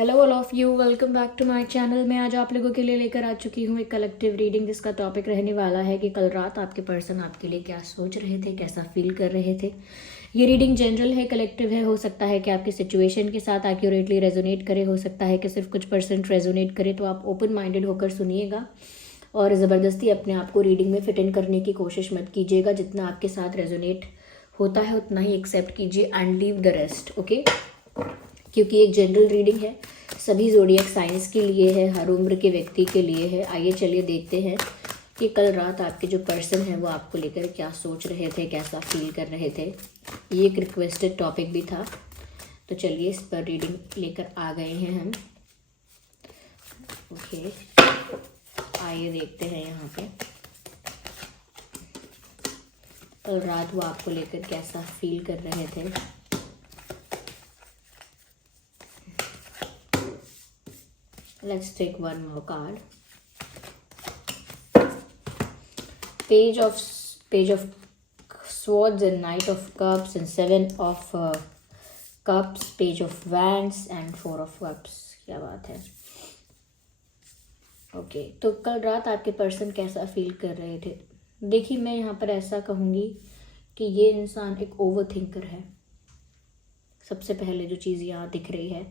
Hello all of you, welcome back to my channel. मैं आज आप लोगों के लिए लेकर आ चुकी हूँ एक कलेक्टिव रीडिंग जिसका टॉपिक रहने वाला है कि कल रात आपके पर्सन आपके लिए क्या सोच रहे थे, कैसा फील कर रहे थे। ये रीडिंग जनरल है, कलेक्टिव है। हो सकता है कि आपकी सिचुएशन के साथ एक्यूरेटली रेजोनेट करे, हो सकता है कि सिर्फ कुछ परसेंट रेजोनेट करे। तो आप ओपन माइंडेड होकर सुनिएगा और ज़बरदस्ती अपने आप को रीडिंग में फिट इन करने की कोशिश मत कीजिएगा। जितना आपके साथ रेजोनेट होता है उतना ही एक्सेप्ट कीजिए and leave the rest, okay. क्योंकि एक जनरल रीडिंग है, सभी ज़ोडिएक साइंस के लिए है, हर उम्र के व्यक्ति के लिए है। आइए चलिए देखते हैं कि कल रात आपके जो पर्सन है वो आपको लेकर क्या सोच रहे थे, कैसा फील कर रहे थे। ये एक रिक्वेस्टेड टॉपिक भी था, तो चलिए इस पर रीडिंग लेकर आ गए हैं हम। ओके, आइए देखते हैं यहाँ पे कल रात वो आपको लेकर कैसा फील कर रहे थे। Let's take one more card. Page of Swords and Knight of Cups and Seven of Cups, Page of Wands and Four of Cups. क्या बात है। ओके, तो कल रात आपके पर्सन कैसा फील कर रहे थे। देखिए, मैं यहाँ पर ऐसा कहूँगी कि ये इंसान एक ओवर थिंकर है। सबसे पहले जो चीज़ यहाँ दिख रही है,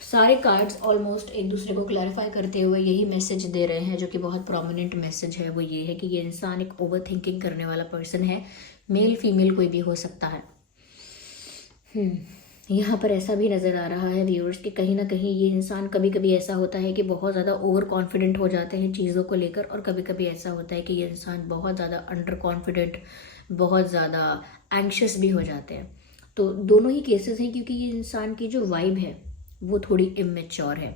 सारे कार्ड्स ऑलमोस्ट एक दूसरे को क्लैरिफाई करते हुए यही मैसेज दे रहे हैं, जो कि बहुत प्रोमिनेंट मैसेज है। वो ये है कि ये इंसान एक ओवर थिंकिंग करने वाला पर्सन है। मेल फीमेल कोई भी हो सकता है। यहाँ पर ऐसा भी नज़र आ रहा है व्यूअर्स कि कहीं ना कहीं ये इंसान, कभी कभी ऐसा होता है कि बहुत ज़्यादा ओवर कॉन्फिडेंट हो जाते हैं चीज़ों को लेकर, और कभी कभी ऐसा होता है कि ये इंसान बहुत ज़्यादा अंडर कॉन्फिडेंट, बहुत ज़्यादा एंग्शियस भी हो जाते हैं। तो दोनों ही केसेस हैं, क्योंकि ये इंसान की जो वाइब है वो थोड़ी इमेच्योर है।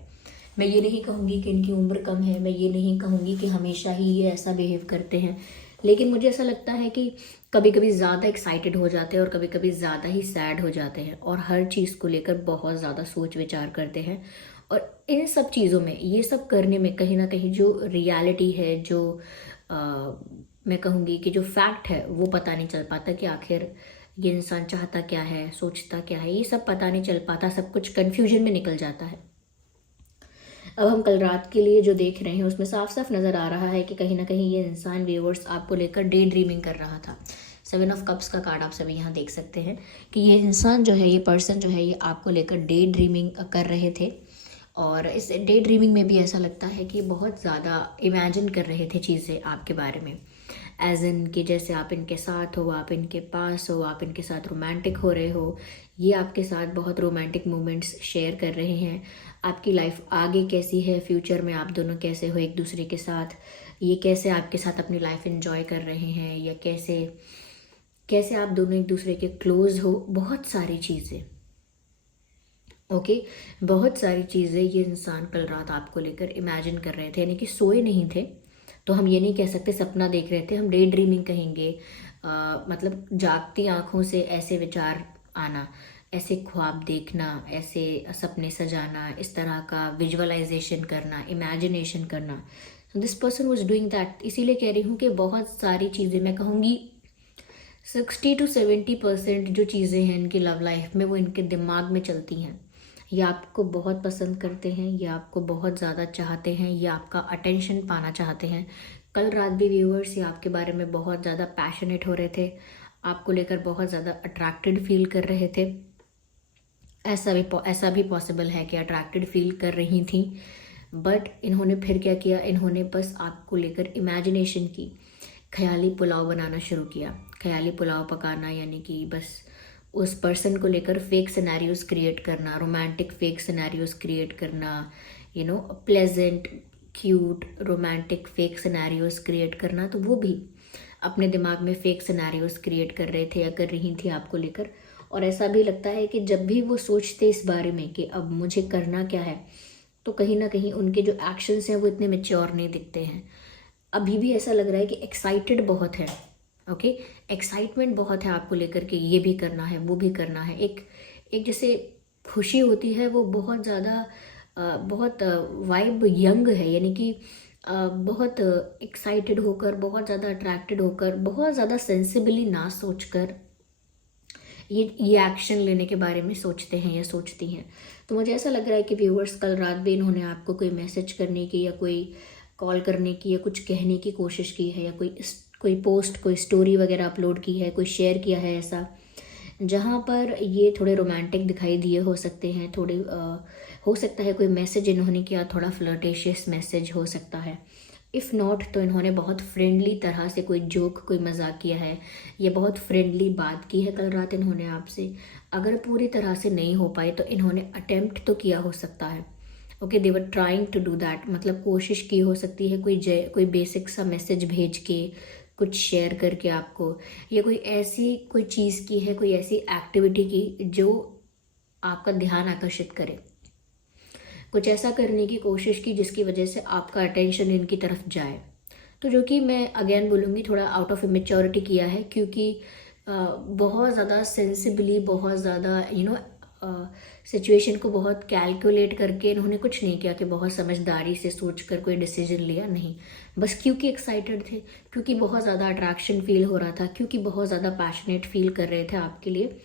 मैं ये नहीं कहूँगी कि इनकी उम्र कम है, मैं ये नहीं कहूँगी कि हमेशा ही ये ऐसा बिहेव करते हैं, लेकिन मुझे ऐसा लगता है कि कभी कभी ज़्यादा एक्साइटेड हो जाते हैं और कभी कभी ज़्यादा ही सैड हो जाते हैं, और हर चीज़ को लेकर बहुत ज़्यादा सोच विचार करते हैं। और इन सब चीज़ों में, ये सब करने में कहीं ना कहीं जो रियलिटी है, जो मैं कहूँगी कि जो फैक्ट है, वो पता नहीं चल पाता कि आखिर ये इंसान चाहता क्या है, सोचता क्या है। ये सब पता नहीं चल पाता, सब कुछ कन्फ्यूजन में निकल जाता है। अब हम कल रात के लिए जो देख रहे हैं उसमें साफ साफ नज़र आ रहा है कि कहीं ना कहीं ये इंसान व्यूअर्स आपको लेकर डे ड्रीमिंग कर रहा था। 7 ऑफ कप्स का कार्ड आप सभी यहाँ देख सकते हैं कि ये इंसान जो है, ये पर्सन जो है, ये आपको लेकर डे ड्रीमिंग कर रहे थे। और इस डे ड्रीमिंग में भी ऐसा लगता है कि बहुत ज़्यादा इमेजिन कर रहे थे चीज़ें आपके बारे में, एज इन कि जैसे आप इनके साथ हो, आप इनके पास हो, आप इनके साथ रोमांटिक हो रहे हो। ये आपके साथ बहुत रोमांटिक मोमेंट्स शेयर कर रहे हैं। आपकी लाइफ आगे कैसी है, फ्यूचर में आप दोनों कैसे हो एक दूसरे के साथ, ये कैसे आपके साथ अपनी लाइफ एंजॉय कर रहे हैं, या कैसे कैसे आप दोनों एक दूसरे के क्लोज हो। बहुत सारी चीज़ें, ओके, बहुत सारी चीज़ें ये इंसान कल रात आपको लेकर इमेजिन कर रहे थे, यानी कि सोए नहीं थे। तो हम ये नहीं कह सकते सपना देख रहे थे, हम डे ड्रीमिंग कहेंगे। मतलब जागती आंखों से ऐसे विचार आना, ऐसे ख्वाब देखना, ऐसे सपने सजाना, इस तरह का विजुअलाइजेशन करना, इमेजिनेशन करना। So this person was doing that. इसीलिए कह रही हूँ कि बहुत सारी चीज़ें, मैं कहूँगी 60 to 70% जो चीज़ें हैं इनकी लव लाइफ में, वो इनके दिमाग में चलती हैं। ये आपको बहुत पसंद करते हैं, ये आपको बहुत ज़्यादा चाहते हैं, ये आपका अटेंशन पाना चाहते हैं। कल रात भी व्यूअर्स ये आपके बारे में बहुत ज़्यादा पैशनेट हो रहे थे, आपको लेकर बहुत ज़्यादा अट्रैक्टेड फील कर रहे थे। ऐसा भी पॉसिबल है कि अट्रैक्टेड फील कर रही थी, बट इन्होंने फिर क्या किया, इन्होंने बस आपको लेकर इमेजिनेशन की, ख्याली पुलाव बनाना शुरू किया। ख्याली पुलाव पकाना यानी कि बस उस पर्सन को लेकर फेक सिनेरियोज क्रिएट करना, रोमांटिक फेक सिनेरियोज क्रिएट करना, pleasant, cute, romantic fake scenarios create करना। तो वो भी अपने दिमाग में फेक सिनेरियोज क्रिएट कर रहे थे या कर रही थी आपको लेकर। और ऐसा भी लगता है कि जब भी वो सोचते इस बारे में कि अब मुझे करना क्या है, तो कहीं ना कहीं उनके जो एक्शंस हैं वो इतने मेच्योर नहीं दिखते हैं। अभी भी ऐसा लग रहा है कि एक्साइटेड बहुत है, ओके, एक्साइटमेंट बहुत है आपको लेकर के, ये भी करना है, वो भी करना है। एक एक जैसे खुशी होती है, वो बहुत ज़्यादा बहुत वाइब यंग है, यानी कि बहुत एक्साइटेड होकर, बहुत ज़्यादा अट्रैक्टेड होकर, बहुत ज़्यादा सेंसिबली ना सोचकर ये एक्शन लेने के बारे में सोचते हैं या सोचती हैं। तो मुझे ऐसा लग रहा है कि व्यूअर्स कल रात भी इन्होंने आपको कोई मैसेज करने की या कोई कॉल करने की या कुछ कहने की कोशिश की है, या कोई पोस्ट, कोई स्टोरी वगैरह अपलोड की है, कोई शेयर किया है ऐसा, जहाँ पर ये थोड़े रोमांटिक दिखाई दिए हो सकते हैं, थोड़े हो सकता है कोई मैसेज इन्होंने किया थोड़ा फ्लर्टेशियस मैसेज हो सकता है। इफ़ नॉट तो इन्होंने बहुत फ्रेंडली तरह से कोई जोक, कोई मजाक किया है, या बहुत फ्रेंडली बात की है कल रात इन्होंने आपसे। अगर पूरी तरह से नहीं हो पाए तो इन्होंने अटेम्प्ट तो किया हो सकता है। Okay, they were trying to do that, मतलब कोशिश की हो सकती है, कोई बेसिक सा मैसेज भेज के, कुछ शेयर करके आपको, या कोई चीज़ की है, कोई ऐसी एक्टिविटी की जो आपका ध्यान आकर्षित करे, कुछ ऐसा करने की कोशिश की जिसकी वजह से आपका अटेंशन इनकी तरफ जाए। तो जो कि मैं अगेन बोलूँगी थोड़ा आउट ऑफ इमेच्योरिटी किया है, क्योंकि बहुत ज़्यादा सेंसिबली, बहुत ज़्यादा सिचुएशन को बहुत कैलकुलेट करके इन्होंने कुछ नहीं किया कि बहुत समझदारी से सोच कर कोई डिसीजन लिया, नहीं। बस क्योंकि एक्साइटेड थे, क्योंकि बहुत ज़्यादा अट्रैक्शन फील हो रहा था, क्योंकि बहुत ज़्यादा पैशनेट फील कर रहे थे आपके लिए।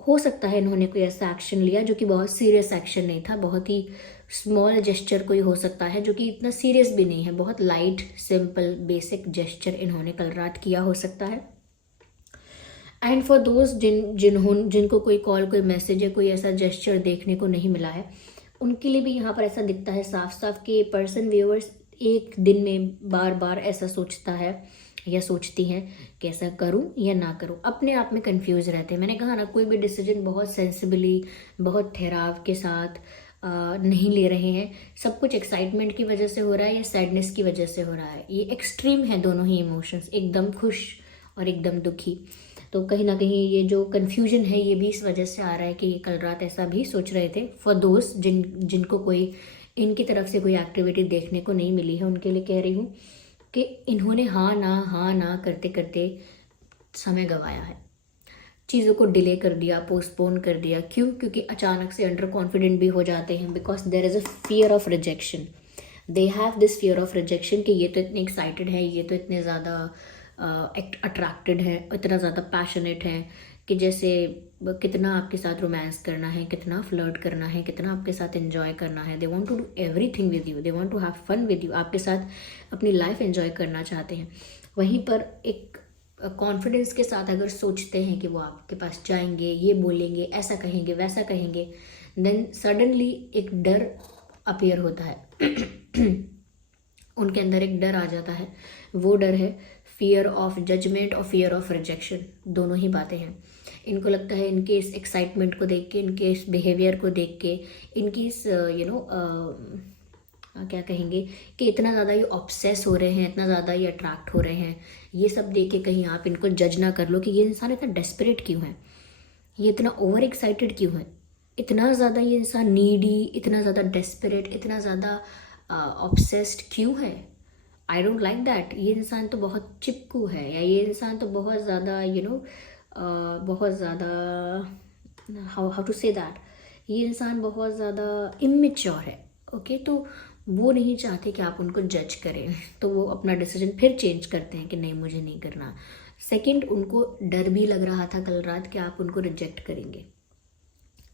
हो सकता है इन्होंने कोई ऐसा एक्शन लिया जो कि बहुत सीरियस एक्शन नहीं था, बहुत ही स्मॉल जेस्चर कोई हो सकता है जो कि इतना सीरियस भी नहीं है, बहुत लाइट, सिंपल, बेसिक जेस्चर इन्होंने कल रात किया हो सकता है। एंड फॉर दोज जिनको कोई कॉल, कोई मैसेज या कोई ऐसा जेस्चर देखने को नहीं मिला है, उनके लिए भी यहाँ पर ऐसा दिखता है साफ साफ कि पर्सन, व्यूअर्स, एक दिन में बार बार ऐसा सोचता है या सोचती हैं कि ऐसा करूं या ना करूं, अपने आप में कंफ्यूज रहते हैं। मैंने कहा ना, कोई भी डिसीजन बहुत सेंसिबली, बहुत ठहराव के साथ नहीं ले रहे हैं। सब कुछ एक्साइटमेंट की वजह से हो रहा है या सैडनेस की वजह से हो रहा है। ये एक्सट्रीम है दोनों ही इमोशंस, एकदम खुश और एकदम दुखी। तो कहीं ना कहीं ये जो कन्फ्यूजन है ये भी इस वजह से आ रहा है कि ये कल रात ऐसा भी सोच रहे थे। फॉर दोस्त जिनको कोई इनकी तरफ से कोई एक्टिविटी देखने को नहीं मिली है, उनके लिए कह रही हूँ कि इन्होंने हाँ ना करते करते समय गंवाया है, चीज़ों को डिले कर दिया, पोस्टपोन कर दिया। क्यों? क्योंकि अचानक से अंडर कॉन्फिडेंट भी हो जाते हैं, because there is a fear of rejection. They have this fear of rejection कि ये तो इतने एक्साइटेड है, ये तो इतने ज़्यादा अट्रैक्टेड है, इतना ज़्यादा पैशनेट है कि जैसे कितना आपके साथ रोमांस करना है, कितना फ्लर्ट करना है, कितना आपके साथ एंजॉय करना है। They want to do everything with you, they want to have fun with you, आपके साथ अपनी लाइफ एंजॉय करना चाहते हैं। वहीं पर एक कॉन्फिडेंस के साथ अगर सोचते हैं कि वो आपके पास जाएंगे, ये बोलेंगे, ऐसा कहेंगे, वैसा कहेंगे, देन सडनली एक डर अपीयर होता है उनके अंदर एक डर आ जाता है। वो डर है फियर ऑफ जजमेंट और फियर ऑफ रिजेक्शन, दोनों ही बातें हैं। इनको लगता है इनके इस एक्साइटमेंट को देख के, इनके इस बिहेवियर को देख के, इनकी इस क्या कहेंगे कि इतना ज़्यादा ये ऑब्सेस हो रहे हैं, इतना ज़्यादा ये अट्रैक्ट हो रहे हैं, ये सब देख के कहीं आप इनको जज ना कर लो कि ये इंसान इतना डेस्परेट क्यों है, ये इतना ओवर एक्साइटेड क्यों है, इतना ज़्यादा ये इंसान नीडी, इतना ज़्यादा डेस्परेट, इतना ज़्यादा ऑब्सेस्ड क्यों है। I don't like that. ये इंसान तो बहुत चिपकू है, या ये इंसान तो बहुत ज़्यादा बहुत ज़्यादा हाउ टू से दैट, ये इंसान बहुत ज़्यादा इमेच्योर है। ओके, तो वो नहीं चाहते कि आप उनको जज करें, तो वो अपना डिसीजन फिर चेंज करते हैं कि नहीं, मुझे नहीं करना। सेकंड, उनको डर भी लग रहा था कल रात कि आप उनको रिजेक्ट करेंगे।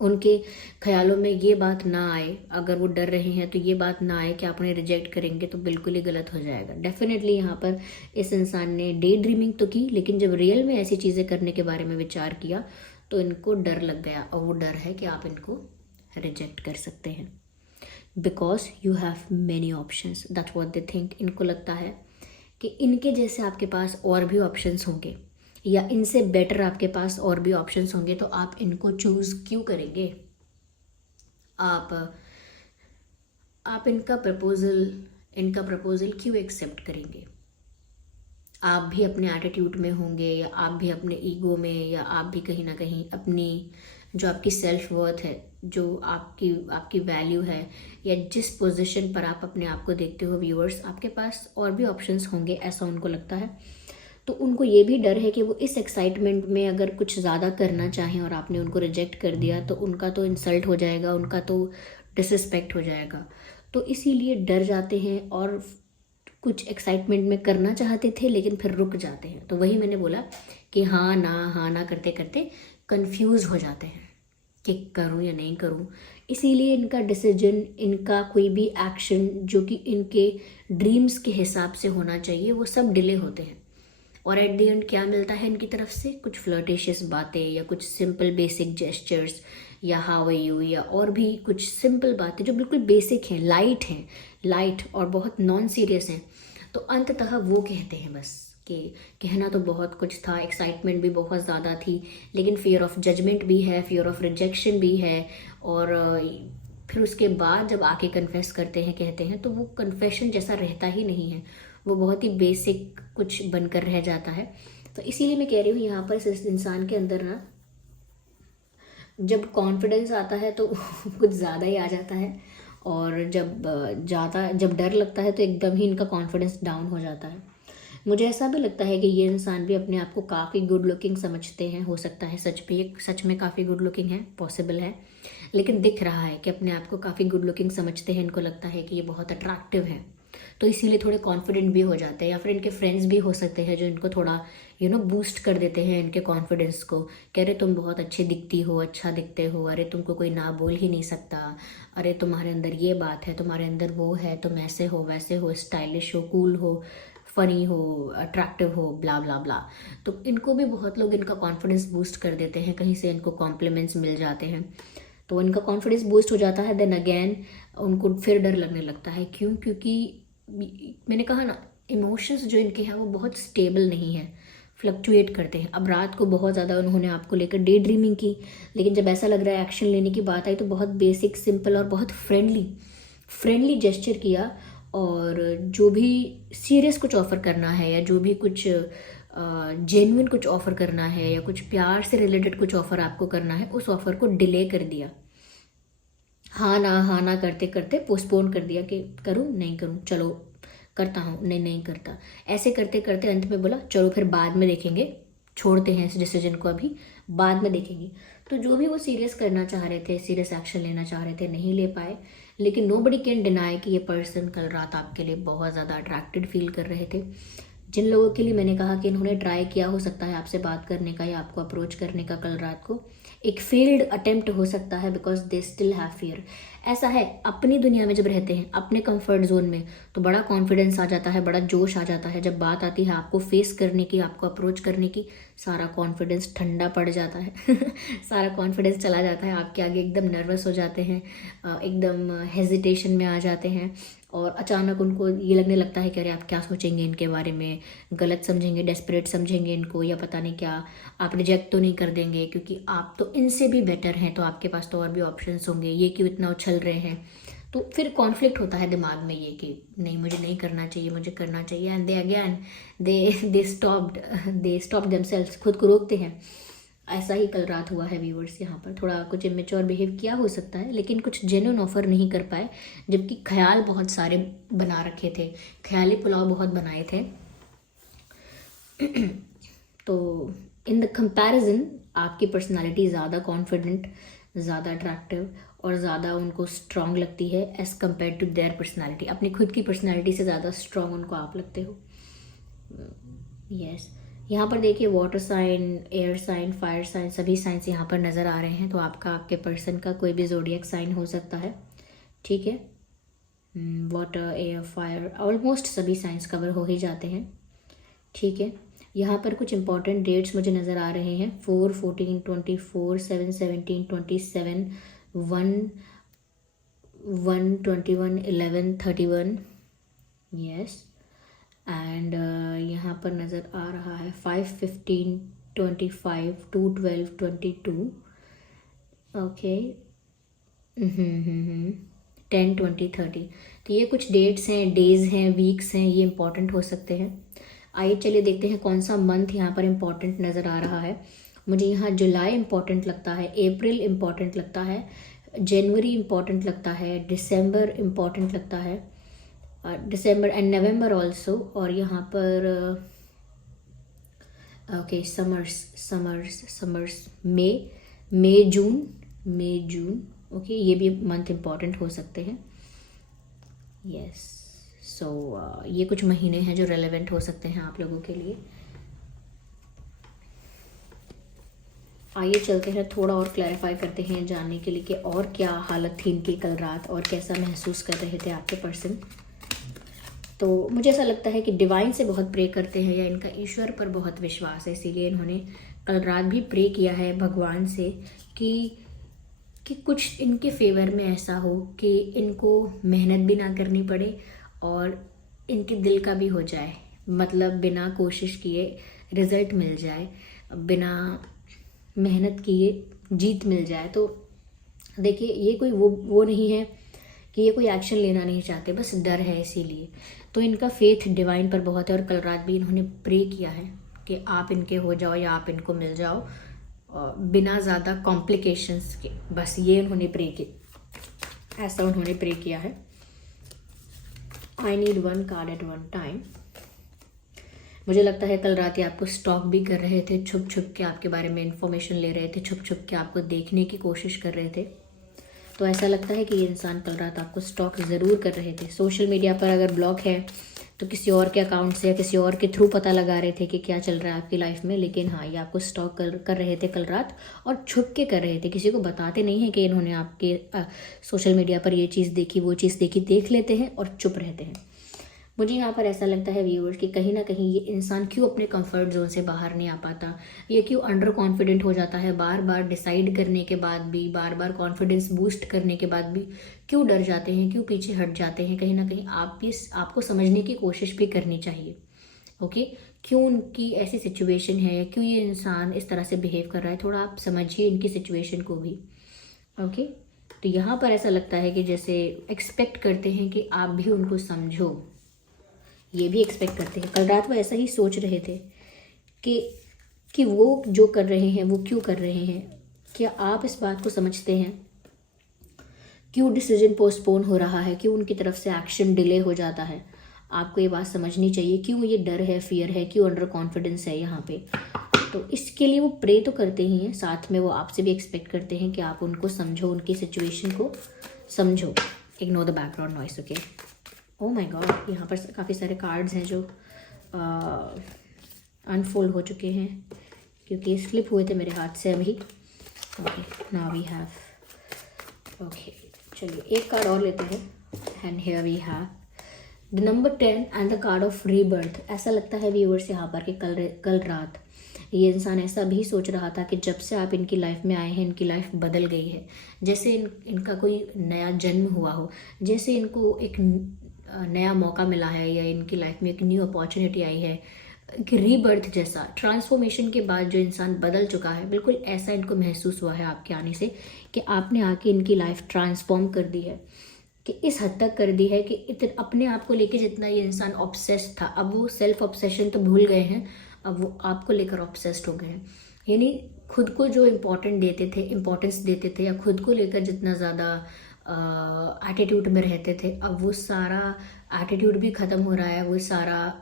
उनके ख्यालों में ये बात ना आए, अगर वो डर रहे हैं तो ये बात ना आए कि आप उन्हें रिजेक्ट करेंगे तो बिल्कुल ही गलत हो जाएगा। डेफिनेटली यहाँ पर इस इंसान ने डे ड्रीमिंग तो की, लेकिन जब रियल में ऐसी चीज़ें करने के बारे में विचार किया तो इनको डर लग गया, और वो डर है कि आप इनको रिजेक्ट कर सकते हैं। Because you have many options, that's what they think. इनको लगता है कि इनके जैसे आपके पास और भी ऑप्शंस होंगे, या इनसे बेटर आपके पास और भी ऑप्शंस होंगे, तो आप इनको चूज क्यों करेंगे। आप इनका प्रपोजल क्यों एक्सेप्ट करेंगे। आप भी अपने एटीट्यूड में होंगे, या आप भी अपने ईगो में, या आप भी कहीं ना कहीं अपनी जो आपकी सेल्फ वर्थ है, जो आपकी वैल्यू है, या जिस पोजीशन पर आप अपने आप को देखते हो व्यूअर्स, आपके पास और भी ऑप्शंस होंगे, ऐसा उनको लगता है। तो उनको ये भी डर है कि वो इस एक्साइटमेंट में अगर कुछ ज़्यादा करना चाहें और आपने उनको रिजेक्ट कर दिया तो उनका तो इंसल्ट हो जाएगा, उनका तो डिसरिस्पेक्ट हो जाएगा। तो इसीलिए डर जाते हैं और कुछ एक्साइटमेंट में करना चाहते थे लेकिन फिर रुक जाते हैं। तो वही मैंने बोला कि हाँ ना करते करते कंफ्यूज हो जाते हैं कि करूँ या नहीं करूँ। इसीलिए इनका डिसीजन, इनका कोई भी एक्शन जो कि इनके ड्रीम्स के हिसाब से होना चाहिए, वो सब डिले होते हैं। और एट द एंड क्या मिलता है इनकी तरफ से? कुछ फ्लर्टेशियस बातें या कुछ सिंपल बेसिक जेस्चर्स या हाउ आर यू, या और भी कुछ सिंपल बातें जो बिल्कुल बेसिक हैं, लाइट और बहुत नॉन सीरियस हैं। तो अंततः वो कहते हैं बस कि कहना तो बहुत कुछ था, एक्साइटमेंट भी बहुत ज़्यादा थी, लेकिन फियर ऑफ जजमेंट भी है, फियर ऑफ रिजेक्शन भी है। और फिर उसके बाद जब आके कन्फेस करते हैं, कहते हैं, तो वो कन्फेशन जैसा रहता ही नहीं है, वो बहुत ही बेसिक कुछ बनकर रह जाता है। तो इसीलिए मैं कह रही हूँ यहाँ पर इस इंसान के अंदर ना जब कॉन्फिडेंस आता है तो कुछ ज़्यादा ही आ जाता है, और जब डर लगता है तो एकदम ही इनका कॉन्फिडेंस डाउन हो जाता है। मुझे ऐसा भी लगता है कि ये इंसान भी अपने आप को काफ़ी गुड लुकिंग समझते हैं। हो सकता है सच में काफ़ी गुड लुकिंग है, पॉसिबल है, लेकिन दिख रहा है कि अपने आप को काफ़ी गुड लुकिंग समझते हैं। इनको लगता है कि ये बहुत अट्रैक्टिव है, तो इसीलिए थोड़े कॉन्फिडेंट भी हो जाते हैं। या फिर इनके फ्रेंड्स भी हो सकते हैं जो इनको थोड़ा बूस्ट कर देते हैं इनके कॉन्फिडेंस को, कि अरे तुम बहुत अच्छी दिखती हो, अच्छा दिखते हो, अरे तुमको कोई ना बोल ही नहीं सकता, अरे तुम्हारे अंदर ये बात है, तुम्हारे अंदर वो है, तुम ऐसे हो, वैसे हो, स्टाइलिश हो, कूल हो, फनी हो, अट्रैक्टिव हो, ब्ला ब्ला ब्ला। तो इनको भी बहुत लोग इनका कॉन्फिडेंस बूस्ट कर देते हैं, कहीं से इनको कॉम्प्लीमेंट्स मिल जाते हैं, तो इनका कॉन्फिडेंस बूस्ट हो जाता है। देन अगेन उनको फिर डर लगने लगता है। क्यों? क्योंकि मैंने कहा ना, इमोशंस जो इनके हैं वो बहुत स्टेबल नहीं है, फ्लक्चुएट करते हैं। अब रात को बहुत ज़्यादा उन्होंने आपको लेकर डे ड्रीमिंग की, लेकिन जब ऐसा लग रहा है एक्शन लेने की बात आई तो बहुत बेसिक, सिंपल और बहुत फ्रेंडली जेस्चर किया। और जो भी सीरियस कुछ ऑफ़र करना है, या जो भी कुछ जेन्युइन कुछ ऑफ़र करना है, या कुछ प्यार से रिलेटेड कुछ ऑफ़र आपको करना है, उस ऑफ़र को डिले कर दिया। हाँ ना करते करते पोस्टपोन कर दिया कि करूँ नहीं करूँ, चलो करता हूँ, नहीं करता। ऐसे करते करते अंत में बोला चलो फिर बाद में देखेंगे, छोड़ते हैं इस डिसीजन को, अभी बाद में देखेंगे। तो जो भी वो सीरियस करना चाह रहे थे, सीरियस एक्शन लेना चाह रहे थे, नहीं ले पाए। लेकिन नोबडी कैन डिनाई कि ये पर्सन कल रात आपके लिए बहुत ज़्यादा अट्रैक्टेड फील कर रहे थे। जिन लोगों के लिए मैंने कहा कि इन्होंने ट्राई किया हो सकता है आपसे बात करने का या आपको अप्रोच करने का कल रात को, एक फेल्ड अटेम्प्ट हो सकता है, because they still have fear. ऐसा है, अपनी दुनिया में जब रहते हैं, अपने कंफर्ट जोन में, तो बड़ा कॉन्फिडेंस आ जाता है, बड़ा जोश आ जाता है। जब बात आती है आपको फेस करने की, आपको अप्रोच करने की, सारा कॉन्फिडेंस ठंडा पड़ जाता है सारा कॉन्फिडेंस चला जाता है आपके आगे, एकदम नर्वस हो जाते हैं, एकदम हेजिटेशन में आ जाते हैं। और अचानक उनको ये लगने लगता है कि अरे आप क्या सोचेंगे इनके बारे में, गलत समझेंगे, डेस्परेट समझेंगे इनको, या पता नहीं क्या, आप रिजेक्ट तो नहीं कर देंगे क्योंकि आप तो इनसे भी बेटर हैं, तो आपके पास तो और भी ऑप्शंस होंगे, ये क्यों इतना उछल रहे हैं। तो फिर कॉन्फ्लिक्ट होता है दिमाग में ये कि नहीं, मुझे नहीं करना चाहिए, मुझे करना चाहिए। And they again they stop themselves, खुद को रोकते हैं। ऐसा ही कल रात हुआ है व्यूवर्स। यहाँ पर थोड़ा कुछ इमेच्योर बिहेव किया हो सकता है, लेकिन कुछ जेन्युइन ऑफर नहीं कर पाए, जबकि ख्याल बहुत सारे बना रखे थे, ख्याली पुलाव बहुत बनाए थे। तो इन द कंपैरिजन आपकी पर्सनालिटी ज़्यादा कॉन्फिडेंट, ज़्यादा अट्रैक्टिव और ज़्यादा उनको स्ट्रॉन्ग लगती है as compare to their personality. अपनी खुद की पर्सनालिटी से ज़्यादा स्ट्रॉन्ग उनको आप लगते हो। यस यहाँ पर देखिए, water sign, air sign, fire sign, सभी साइंस यहाँ पर नज़र आ रहे हैं। तो आपके पर्सन का कोई भी ज़ोडिएक साइन हो सकता है, ठीक है। वाटर, एयर, फायर, ऑलमोस्ट सभी साइंस कवर हो ही जाते हैं, ठीक है। यहाँ पर कुछ इंपॉर्टेंट डेट्स मुझे नज़र आ रहे हैं, 4, 14, 24, 7, 17, 27, 1, 21, 11, 31, यस। एंड यहाँ पर नज़र आ रहा है 5, 15, 25, 2, 12, 22, ओके, 10, 20, 30। तो ये कुछ डेट्स हैं, डेज हैं, वीक्स हैं, ये इंपॉर्टेंट हो सकते हैं। आइए चलिए देखते हैं कौन सा मंथ यहाँ पर इम्पॉर्टेंट नज़र आ रहा है। मुझे यहाँ जुलाई इम्पॉर्टेंट लगता है, अप्रैल इम्पॉर्टेंट लगता है, जनवरी इम्पॉर्टेंट लगता है, दिसंबर इम्पॉर्टेंट लगता है, दिसंबर एंड नवंबर ऑल्सो। और यहाँ पर ओके, समर्स, मई जून, ओके, ये भी मंथ इम्पॉर्टेंट हो सकते हैं, यस। सो ये कुछ महीने हैं जो रेलेवेंट हो सकते हैं आप लोगों के लिए। आइए चलते हैं, थोड़ा और क्लैरिफाई करते हैं जानने के लिए कि और क्या हालत थी इनकी कल रात और कैसा महसूस कर रहे थे आपके पर्सन। तो मुझे ऐसा लगता है कि डिवाइन से बहुत प्रे करते हैं या इनका ईश्वर पर बहुत विश्वास है, इसीलिए इन्होंने कल रात भी प्रे किया है भगवान से कि कुछ इनके फेवर में ऐसा हो कि इनको मेहनत भी ना करनी पड़े और इनके दिल का भी हो जाए, मतलब बिना कोशिश किए रिजल्ट मिल जाए, बिना मेहनत किए जीत मिल जाए। तो देखिए ये कोई वो नहीं है कि ये कोई एक्शन लेना नहीं चाहते, बस डर है इसीलिए। तो इनका फेथ डिवाइन पर बहुत है और कल रात भी इन्होंने प्रे किया है कि आप इनके हो जाओ या आप इनको मिल जाओ बिना ज़्यादा कॉम्प्लिकेशंस के, बस ये उन्होंने प्रे किया, ऐसा उन्होंने प्रे किया है। I need one card at one time. मुझे लगता है कल रात ये आपको स्टॉक भी कर रहे थे, छुप छुप के आपके बारे में इंफॉर्मेशन ले रहे थे, छुप छुप के आपको देखने की कोशिश कर रहे थे। तो ऐसा लगता है कि ये इंसान कल रात आपको स्टॉक ज़रूर कर रहे थे। सोशल मीडिया पर अगर ब्लॉक है तो किसी और के अकाउंट से या किसी और के थ्रू पता लगा रहे थे कि क्या चल रहा है आपकी लाइफ में, लेकिन हाँ ये आपको स्टॉक कर रहे थे कल रात और छुप के कर रहे थे। किसी को बताते नहीं है कि इन्होंने आपके सोशल मीडिया पर ये चीज़ देखी, वो चीज़ देखी, देख लेते हैं और चुप रहते हैं। मुझे यहाँ पर ऐसा लगता है व्यूअर्स कि कहीं ना कहीं ये इंसान क्यों अपने कंफर्ट जोन से बाहर नहीं आ पाता, ये क्यों अंडर कॉन्फिडेंट हो जाता है, बार बार डिसाइड करने के बाद भी, बार बार कॉन्फिडेंस बूस्ट करने के बाद भी क्यों डर जाते हैं, क्यों पीछे हट जाते हैं। कहीं ना कहीं आपको समझने की कोशिश भी करनी चाहिए। ओके, क्यों उनकी ऐसी सिचुएशन है, क्यों ये इंसान इस तरह से बिहेव कर रहा है, थोड़ा आप समझिए इनकी सिचुएशन को भी। ओके, तो यहाँ पर ऐसा लगता है कि जैसे एक्सपेक्ट करते हैं कि आप भी उनको समझो, ये भी एक्सपेक्ट करते हैं। कल रात वो ऐसा ही सोच रहे थे कि वो जो कर रहे हैं वो क्यों कर रहे हैं, क्या आप इस बात को समझते हैं, क्यों डिसीजन पोस्टपोन हो रहा है, क्यों उनकी तरफ से एक्शन डिले हो जाता है। आपको ये बात समझनी चाहिए, क्यों ये डर है, फियर है, क्यों अंडर कॉन्फिडेंस है यहाँ पे। तो इसके लिए वो प्रे तो करते ही हैं, साथ में वो आपसे भी एक्सपेक्ट करते हैं कि आप उनको समझो, उनकी सिचुएशन को समझो। Ignore the background noise. Okay, oh my God, यहाँ पर काफ़ी सारे कार्ड्स हैं जो अनफोल्ड हो चुके हैं क्योंकि स्लिप हुए थे मेरे हाथ से अभी। Okay, now we have, okay चलिए एक कार्ड और लेते हैं। And here we have the number 10 and the card of rebirth. ऐसा लगता है व्यूअर्स यहाँ पर कि कल रात ये इंसान ऐसा भी सोच रहा था कि जब से आप इनकी लाइफ में आए हैं इनकी लाइफ बदल गई है, जैसे इनका कोई नया जन्म हुआ हो, जैसे इनको एक नया मौका मिला है या इनकी लाइफ में एक न्यू अपॉर्चुनिटी आई है, एक रीबर्थ जैसा, ट्रांसफॉर्मेशन के बाद जो इंसान बदल चुका है, बिल्कुल ऐसा इनको महसूस हुआ है आपके आने से कि आपने आके इनकी लाइफ ट्रांसफॉर्म कर दी है, कि इस हद तक कर दी है कि इतने अपने आप को लेके जितना ये इंसान ऑब्सेस्ड था, अब वो सेल्फ ऑब्सेशन तो भूल गए हैं, अब वो आपको लेकर ऑब्सेस्ड हो गए हैं। यानी खुद को जो इम्पोर्टेंस देते थे या खुद को लेकर जितना ज़्यादा एटीट्यूड में रहते थे, अब वो सारा एटीट्यूड भी ख़त्म हो रहा है, वो सारा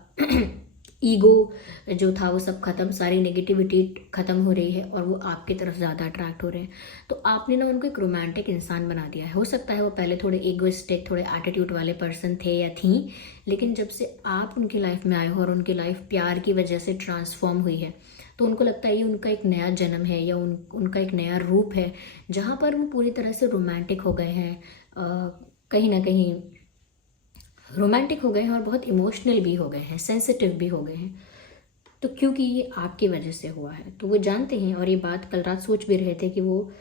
ईगो जो था वो सब ख़त्म, सारी नेगेटिविटी ख़त्म हो रही है और वो आपकी तरफ ज़्यादा अट्रैक्ट हो रहे हैं। तो आपने ना उनको एक रोमांटिक इंसान बना दिया है। हो सकता है वो पहले थोड़े ईगोइस्टिक, थोड़े एटीट्यूड वाले पर्सन थे या थी, लेकिन जब से आप उनकी लाइफ में आए हो और उनकी लाइफ प्यार की वजह से ट्रांसफॉर्म हुई है, तो उनको लगता है ये उनका एक नया जन्म है या उनका एक नया रूप है जहाँ पर वो पूरी तरह से रोमांटिक हो गए हैं, कहीं ना कहीं रोमांटिक हो गए हैं और बहुत इमोशनल भी हो गए हैं, सेंसिटिव भी हो गए हैं। तो क्योंकि ये आपकी वजह से हुआ है तो वो जानते हैं, और ये बात कल रात सोच भी रहे थे कि वो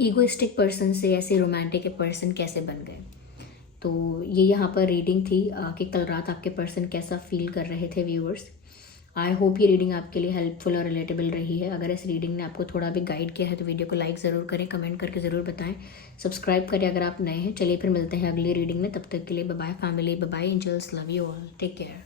ईगोइस्टिक पर्सन से ऐसे रोमांटिक पर्सन कैसे बन गए। तो ये यहाँ पर रीडिंग थी कि कल रात आपके पर्सन कैसा फील कर रहे थे व्यूअर्स। आई होप ये रीडिंग आपके लिए हेल्पफुल और रिलेटेबल रही है। अगर इस रीडिंग ने आपको थोड़ा भी गाइड किया है तो वीडियो को लाइक ज़रूर करें, कमेंट करके ज़रूर बताएं, सब्सक्राइब करें अगर आप नए हैं। चलिए फिर मिलते हैं अगली रीडिंग में, तब तक के लिए bye bye family, bye bye angels, love you all, take care.